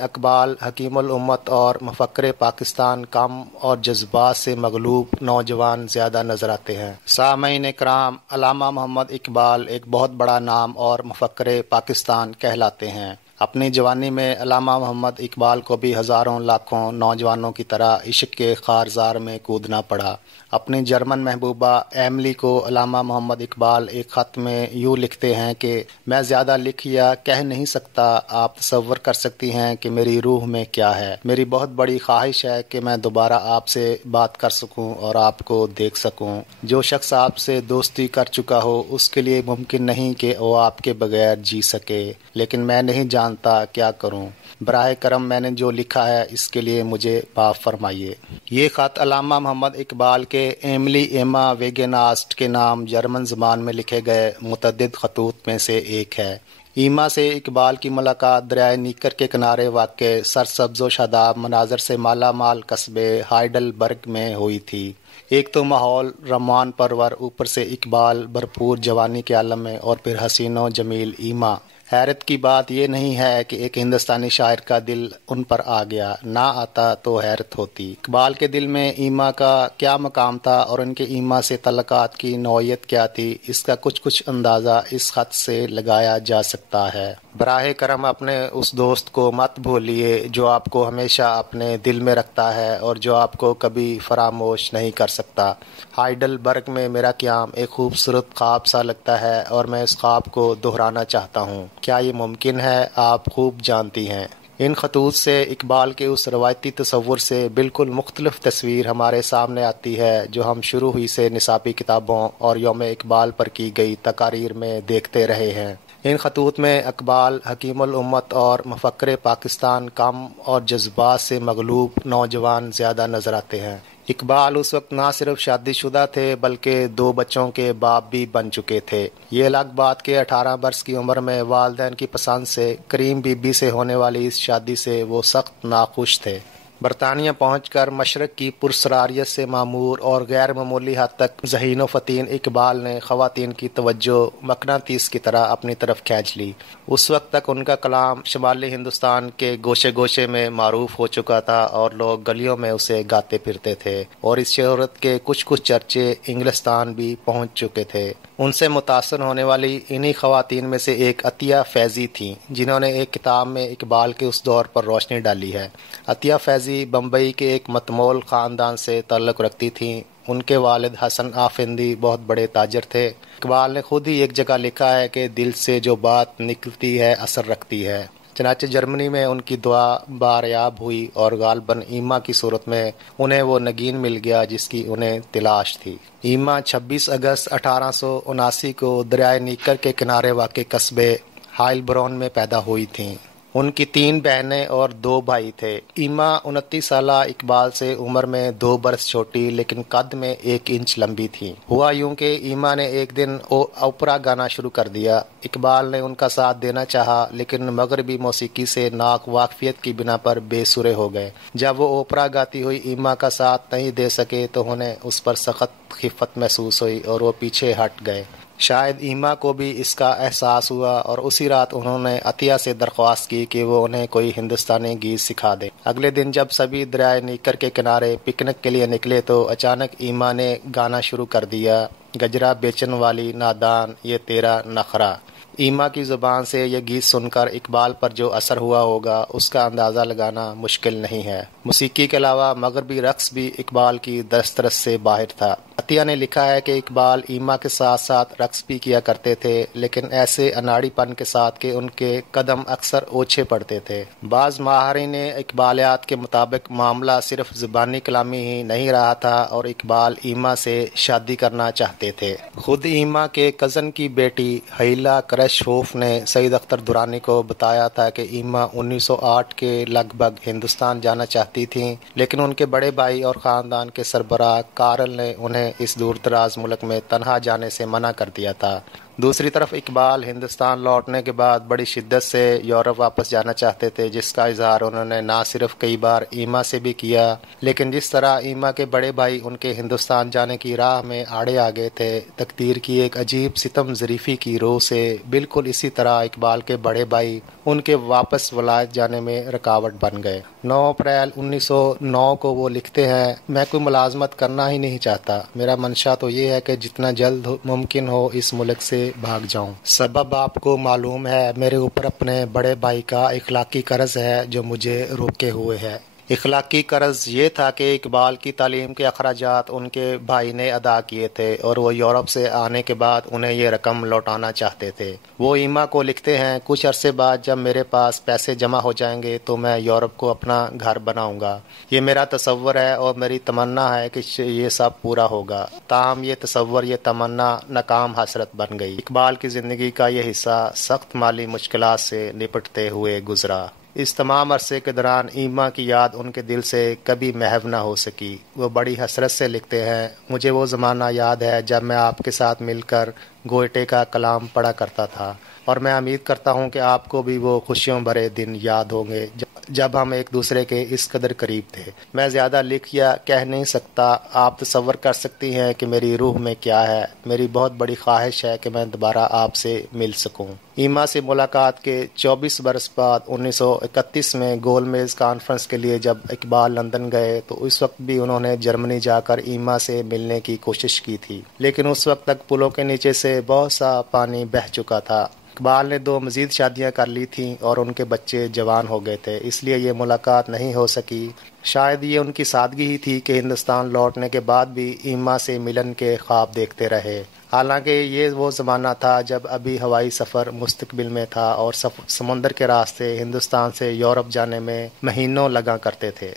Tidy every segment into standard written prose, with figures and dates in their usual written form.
اقبال حکیم الامت اور مفکر پاکستان کم اور جذبات سے مغلوب نوجوان زیادہ نظر آتے ہیں۔ سامعین کرام، علامہ محمد اقبال ایک بہت بڑا نام اور مفکر پاکستان کہلاتے ہیں۔ اپنی جوانی میں علامہ محمد اقبال کو بھی ہزاروں لاکھوں نوجوانوں کی طرح عشق کے خارزار میں کودنا پڑا۔ اپنی جرمن محبوبہ ایملی کو علامہ محمد اقبال ایک خط میں یوں لکھتے ہیں کہ میں زیادہ لکھ یا کہہ نہیں سکتا، آپ تصور کر سکتی ہیں کہ میری روح میں کیا ہے۔ میری بہت بڑی خواہش ہے کہ میں دوبارہ آپ سے بات کر سکوں اور آپ کو دیکھ سکوں۔ جو شخص آپ سے دوستی کر چکا ہو اس کے لیے ممکن نہیں کہ وہ آپ کے بغیر جی سکے، لیکن میں نہیں جانتا کیا کروں۔ براہ کرم میں نے جو لکھا ہے اس کے لیے مجھے معاف فرمائیے۔ یہ خط علامہ محمد اقبال کے ایملی ایما ویگناسٹ کے نام جرمن زبان میں لکھے گئے متعدد خطوط میں سے ایک ہے۔ ایما سے اقبال کی ملاقات دریائے نیکر کے کنارے واقع سرسبز و شاداب مناظر سے مالا مال قصبے ہائیڈل برگ میں ہوئی تھی۔ ایک تو ماحول رمان پرور، اوپر سے اقبال بھرپور جوانی کے عالم میں، اور پھر حسین و جمیل ایما۔ حیرت کی بات یہ نہیں ہے کہ ایک ہندوستانی شاعر کا دل ان پر آ گیا، نہ آتا تو حیرت ہوتی۔ اقبال کے دل میں ایما کا کیا مقام تھا اور ان کے ایما سے تعلقات کی نوعیت کیا تھی، اس کا کچھ اندازہ اس خط سے لگایا جا سکتا ہے۔ براہ کرم اپنے اس دوست کو مت بھولیے جو آپ کو ہمیشہ اپنے دل میں رکھتا ہے اور جو آپ کو کبھی فراموش نہیں کر سکتا۔ ہائیڈل برگ میں میرا قیام ایک خوبصورت خواب سا لگتا ہے اور میں اس خواب کو دہرانا چاہتا ہوں۔ کیا یہ ممکن ہے؟ آپ خوب جانتی ہیں۔ ان خطوط سے اقبال کے اس روایتی تصور سے بالکل مختلف تصویر ہمارے سامنے آتی ہے جو ہم شروع ہی سے نصابی کتابوں اور یوم اقبال پر کی گئی تقاریر میں دیکھتے رہے ہیں۔ ان خطوط میں اقبال حکیم الامت اور مفکر پاکستان کم اور جذبات سے مغلوب نوجوان زیادہ نظر آتے ہیں۔ اقبال اس وقت نہ صرف شادی شدہ تھے بلکہ 2 بچوں کے باپ بھی بن چکے تھے۔ یہ الگ بات کہ 18 برس کی عمر میں والدین کی پسند سے کریم بی بی سے ہونے والی اس شادی سے وہ سخت ناخوش تھے۔ برطانیہ پہنچ کر مشرق کی پرسراریت سے معمور اور غیر معمولی حد تک ذہین و فطین اقبال نے خواتین کی توجہ مقناطیس کی طرح اپنی طرف کھینچ لی۔ اس وقت تک ان کا کلام شمالی ہندوستان کے گوشے گوشے میں معروف ہو چکا تھا اور لوگ گلیوں میں اسے گاتے پھرتے تھے، اور اس شہرت کے کچھ چرچے انگلستان بھی پہنچ چکے تھے۔ ان سے متاثر ہونے والی انہی خواتین میں سے ایک عطیہ فیضی تھیں، جنہوں نے ایک کتاب میں اقبال کے اس دور پر روشنی ڈالی ہے۔ عطیہ فیضی بمبئی کے ایک متمول خاندان سے تعلق رکھتی تھیں۔ ان کے والد حسن آفندی بہت بڑے تاجر تھے۔ اقبال نے خود ہی ایک جگہ لکھا ہے کہ دل سے جو بات نکلتی ہے اثر رکھتی ہے۔ چنانچہ جرمنی میں ان کی دعا باریاب ہوئی اور غالباً ایما کی صورت میں انہیں وہ نگین مل گیا جس کی انہیں تلاش تھی۔ ایما 26 اگست 1879 کو دریائے نیکر کے کنارے واقع قصبے ہائل برون میں پیدا ہوئی تھیں۔ ان کی 3 بہنیں اور 2 بھائی تھے۔ ایما 29 سالہ اقبال سے عمر میں 2 برس چھوٹی لیکن قد میں 1 انچ لمبی تھی۔ ہوا یوں کہ ایما نے ایک دن اوپرا گانا شروع کر دیا۔ اقبال نے ان کا ساتھ دینا چاہا لیکن مغربی موسیقی سے ناواقفیت کی بنا پر بے سرے ہو گئے۔ جب وہ اوپرا گاتی ہوئی ایما کا ساتھ نہیں دے سکے تو انہیں اس پر سخت خفت محسوس ہوئی اور وہ پیچھے ہٹ گئے۔ شاید ایما کو بھی اس کا احساس ہوا اور اسی رات انہوں نے عطیہ سے درخواست کی کہ وہ انہیں کوئی ہندوستانی گیت سکھا دے۔ اگلے دن جب سبھی دریائے نیکر کے کنارے پکنک کے لیے نکلے تو اچانک ایما نے گانا شروع کر دیا، گجرا بیچن والی نادان یہ تیرا نخرا۔ ایما کی زبان سے یہ گیت سن کر اقبال پر جو اثر ہوا ہوگا اس کا اندازہ لگانا مشکل نہیں ہے۔ موسیقی کے علاوہ مغربی رقص بھی اقبال کی دسترس سے باہر تھا۔ عطیہ نے لکھا ہے کہ اقبال ایما کے ساتھ ساتھ رقص بھی کیا کرتے تھے، لیکن ایسے اناڑی پن کے ساتھ کہ ان کے قدم اکثر اوچھے پڑتے تھے۔ بعض ماہرین اقبالیات کے مطابق معاملہ صرف زبانی کلامی ہی نہیں رہا تھا اور اقبال ایما سے شادی کرنا چاہتے تھے۔ خود ایما کے کزن کی بیٹی حیلہ کرشوف نے سعید اختر درانی کو بتایا تھا کہ ایما 1908 کے لگ بھگ ہندوستان جانا چاہتی تھیں، لیکن ان کے بڑے بھائی اور خاندان کے سربراہ کارل نے انہیں اس دور دراز ملک میں تنہا جانے سے منع کر دیا تھا۔ دوسری طرف اقبال ہندوستان لوٹنے کے بعد بڑی شدت سے یورپ واپس جانا چاہتے تھے، جس کا اظہار انہوں نے نہ صرف کئی بار ایما سے بھی کیا، لیکن جس طرح ایما کے بڑے بھائی ان کے ہندوستان جانے کی راہ میں آڑے آ گئے تھے تقدیر کی ایک عجیب ستم ظریفی کی روح سے، بالکل اسی طرح اقبال کے بڑے بھائی ان کے واپس ولایت جانے میں رکاوٹ بن گئے۔ 9 اپریل 1909 کو وہ لکھتے ہیں، میں کوئی ملازمت کرنا ہی نہیں چاہتا، میرا منشا تو یہ ہے کہ جتنا جلد ممکن ہو اس ملک سے بھاگ جاؤں۔ سبب آپ کو معلوم ہے، میرے اوپر اپنے بڑے بھائی کا اخلاقی قرض ہے جو مجھے روکے ہوئے ہے۔ اخلاقی قرض یہ تھا کہ اقبال کی تعلیم کے اخراجات ان کے بھائی نے ادا کیے تھے اور وہ یورپ سے آنے کے بعد انہیں یہ رقم لوٹانا چاہتے تھے۔ وہ ایما کو لکھتے ہیں، کچھ عرصے بعد جب میرے پاس پیسے جمع ہو جائیں گے تو میں یورپ کو اپنا گھر بناؤں گا۔ یہ میرا تصور ہے اور میری تمنا ہے کہ یہ سب پورا ہوگا، تاہم یہ تصور، یہ تمنا ناکام حسرت بن گئی۔ اقبال کی زندگی کا یہ حصہ سخت مالی مشکلات سے نپٹتے ہوئے گزرا۔ اس تمام عرصے کے دوران ایما کی یاد ان کے دل سے کبھی محو نہ ہو سکی۔ وہ بڑی حسرت سے لکھتے ہیں، مجھے وہ زمانہ یاد ہے جب میں آپ کے ساتھ مل کر گوئٹے کا کلام پڑھا کرتا تھا، اور میں امید کرتا ہوں کہ آپ کو بھی وہ خوشیوں بھرے دن یاد ہوں گے جب ہم ایک دوسرے کے اس قدر قریب تھے۔ میں زیادہ لکھ یا کہہ نہیں سکتا، آپ تصور کر سکتی ہیں کہ میری روح میں کیا ہے۔ میری بہت بڑی خواہش ہے کہ میں دوبارہ آپ سے مل سکوں۔ ایما سے ملاقات کے 24 برس بعد 1931 میں گول میز کانفرنس کے لیے جب اقبال لندن گئے تو اس وقت بھی انہوں نے جرمنی جا کر ایما سے ملنے کی کوشش کی تھی، لیکن اس وقت تک پلوں کے نیچے سے بہت سا پانی بہہ چکا تھا۔ اقبال نے 2 مزید شادیاں کر لی تھیں اور ان کے بچے جوان ہو گئے تھے، اس لیے یہ ملاقات نہیں ہو سکی۔ شاید یہ ان کی سادگی ہی تھی کہ ہندوستان لوٹنے کے بعد بھی ایما سے ملن کے خواب دیکھتے رہے، حالانکہ یہ وہ زمانہ تھا جب ابھی ہوائی سفر مستقبل میں تھا اور سمندر کے راستے ہندوستان سے یورپ جانے میں مہینوں لگا کرتے تھے۔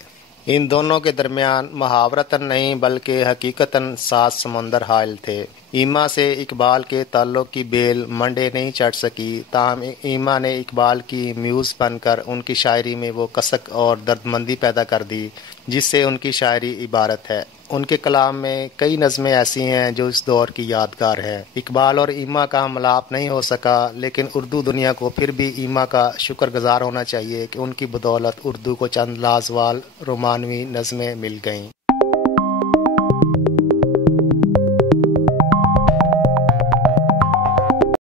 ان دونوں کے درمیان محاورتاً نہیں بلکہ حقیقتاً 7 سمندر حائل تھے۔ ایما سے اقبال کے تعلق کی بیل منڈے نہیں چڑھ سکی، تاہم ایما نے اقبال کی میوز بن کر ان کی شاعری میں وہ کسک اور دردمندی پیدا کر دی جس سے ان کی شاعری عبارت ہے۔ ان کے کلام میں کئی نظمیں ایسی ہیں جو اس دور کی یادگار ہیں۔ اقبال اور ایما کا ملاپ نہیں ہو سکا، لیکن اردو دنیا کو پھر بھی ایما کا شکر گزار ہونا چاہیے کہ ان کی بدولت اردو کو چند لازوال رومانوی نظمیں مل گئیں۔